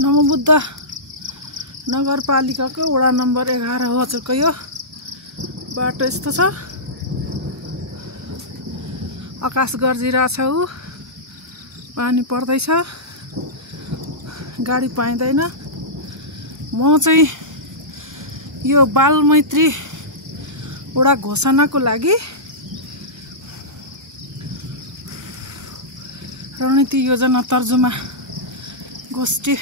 नमोबुद्ध नगरपालिकाको वडा नम्बर 11 हो हजुरको यो बाटो यस्तो छ। आकाश गर्जिरहेछ, पानी पर्दैछ, गाडी पाइँदैन। म चाहिँ यो बालमैत्री वडा घोषणाको लागि रणनीति योजना तर्जुमा गोष्ठी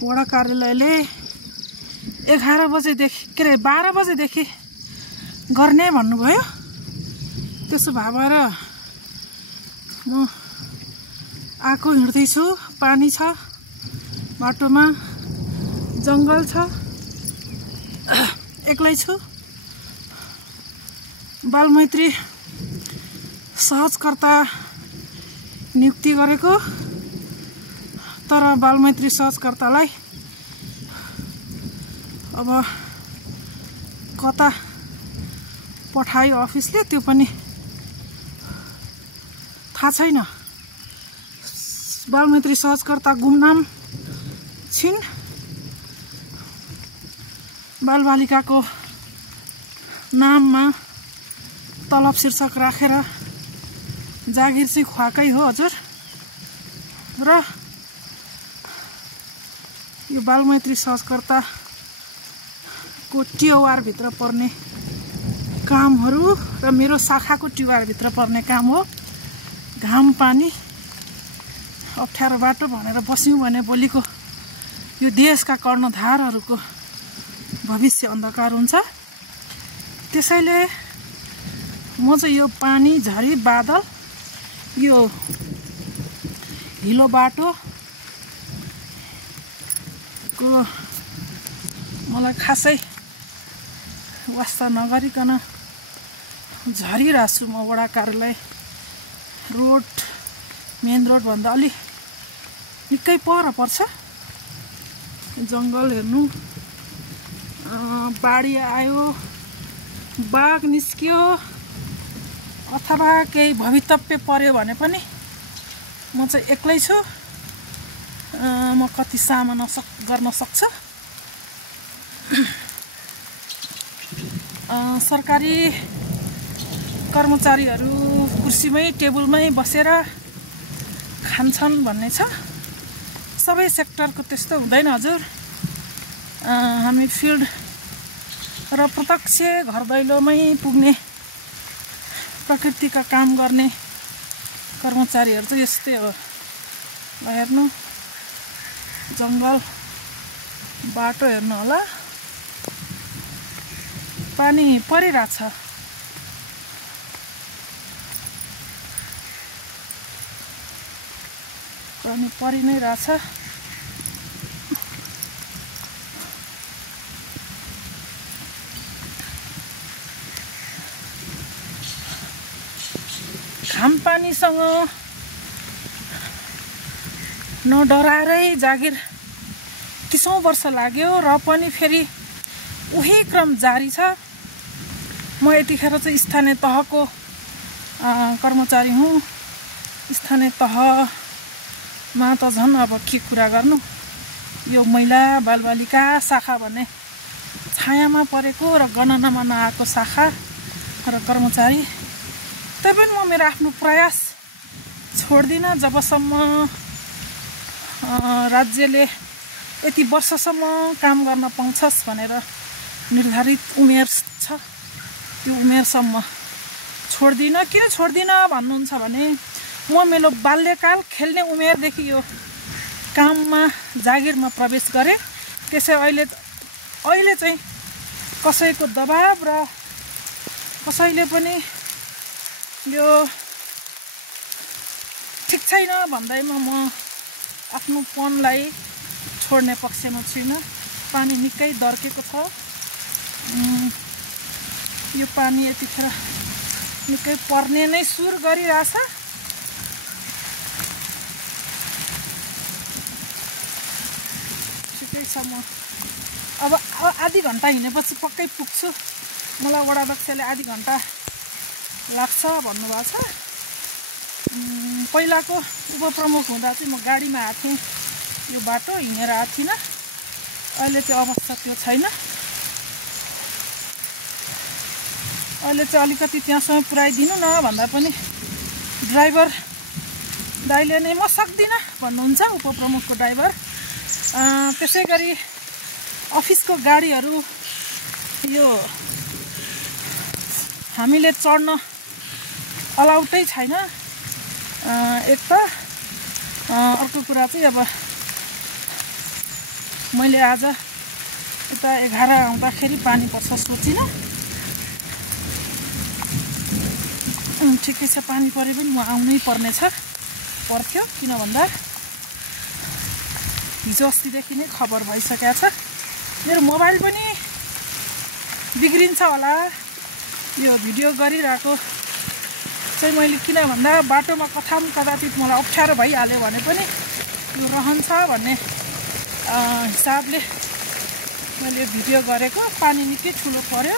वडा कार्यालयले 11 बजेदेखि के अरे 12 बजेदेखि गर्ने भन्नुभयो। त्यसो भएर म आएको हिँड्दैछु। पानी छ, बाटोमा जङ्गल छ, एक्लै छु। बालमैत्री सहजकर्ता नियुक्ति गरेको, तर बालमैत्री सहजकर्तालाई अब कता पठायो अफिसले त्यो पनि थाहा छैन। बालमैत्री सहजकर्ता गुमनाम छिन्। बालबालिकाको नाममा तलब शीर्षक राखेर जागिर चाहिँ खुवाकै हो हजुर। र यो बालमैत्री सहजकर्ताको टिओआर भित्र पर्ने कामहरू र मेरो शाखाको टिओआर भित्र पर्ने काम हो। घाम पानी अप्ठ्यारो बाटो भनेर बस्यौँ भने भोलिको यो देशका कर्णधारहरूको भविष्य अन्धकार हुन्छ। त्यसैले म चाहिँ यो पानी, झरी, बादल, यो हिलो बाटो को मलाई खासै वास्ता नगरिकन झरिरहेछु। म वडा कार्यालय रोड, मेन रोड भन्दा अलि निकै पर पर्छ। जङ्गल हेर्नु, बाढी आयो, बाघ निस्कियो अथवा केही भवितव्य पर्यो भने पनि म चाहिँ एक्लै छु। म कति सामना गर्न सक्छु। सरकारी कर्मचारीहरू कुर्सीमै टेबलमै बसेर खान्छन् भन्ने छ। सबै सेक्टरको त्यस्तो हुँदैन हजुर। हामी फिल्ड र प्रत्यक्ष घर दैलोमै पुग्ने प्रकृतिका काम गर्ने कर्मचारीहरू चाहिँ यस्तै हो। ल हेर्नु, जङ्गल बाटो हेर्नु होला, पानी परिरहेछ। पानी परि नै रहेछ। घाम पानीसँग नडराएरै जागिर 30औं वर्ष लाग्यो र पनि फेरि उही क्रम जारी छ। म यतिखेर चाहिँ स्थानीय तहको कर्मचारी हुँ। स्थानीय तहमा त झन् अब के कुरा गर्नु। यो महिला बालबालिका शाखा भन्ने छायामा परेको र गणनामा नआएको शाखा र कर्मचारी। तैपनि म मेरो आफ्नो प्रयास छोड्दिनँ जबसम्म राज्यले यति वर्षसम्म काम गर्न पाउँछस् भनेर निर्धारित उमेर छ, त्यो उमेरसम्म छोड्दिनँ। किन छोड्दिनँ भन्नुहुन्छ भने म मेरो बाल्यकाल खेल्ने उमेरदेखि यो काममा जागिरमा प्रवेश गरेँ। त्यसै अहिले चाहिँ कसैको दबाब र कसैले पनि यो ठिक छैन भन्दैमा म आफ्नो पनलाई छोड्ने पक्षमा छुइनँ। पानी निकै दर्केको छ। यो पानी यतिखेर निकै पर्ने नै सुर गरिरहेछ। ठिकै छ। म अब आधी घन्टा हिँडेपछि पक्कै पुग्छु। मलाई वडाध्यक्षले आधी घन्टा लाग्छ भन्नुभएको छ। पहिलाको उपप्रमुख हुँदा चाहिँ म गाडीमा आएको थिएँ। यो बाटो हिँडेर आएको थिइनँ। अहिले चाहिँ अवस्था त्यो छैन। अहिले चाहिँ अलिकति त्यहाँसम्म पुऱ्याइदिनु न भन्दा पनि ड्राइभर दाइले नै म सक्दिनँ भन्नुहुन्छ, उपप्रमुखको ड्राइभर। त्यसै गरी अफिसको गाडीहरू यो हामीले चढ्न अलाउडै छैन। एक त अर्को कुरा चाहिँ अब मैले आज यता 11 आउँदाखेरि पानी पर्छ सोचिनँ। ठिकै छ, पानी परे पनि म आउनै पर्थ्यो। किन भन्दा हिजो अस्तिदेखि नै खबर भइसकेको छ। मेरो मोबाइल पनि बिग्रिन्छ होला। यो भिडियो गरिरहेको चाहिँ मैले किन भन्दा बाटोमा कदाचित मलाई अप्ठ्यारो भइहाल्यो भने पनि यो रहन्छ भन्ने हिसाबले मैले भिडियो गरेको। पानी निकै ठुलो पर्यो।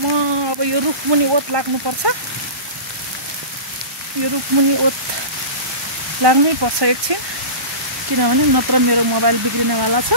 म अब यो रुखमुनि ओत लाग्नुपर्छ। यो रुखमुनि ओत लाग्नै पर्छ एकछिन, किनभने नत्र मेरो मोबाइल बिग्रिनेवाला छ।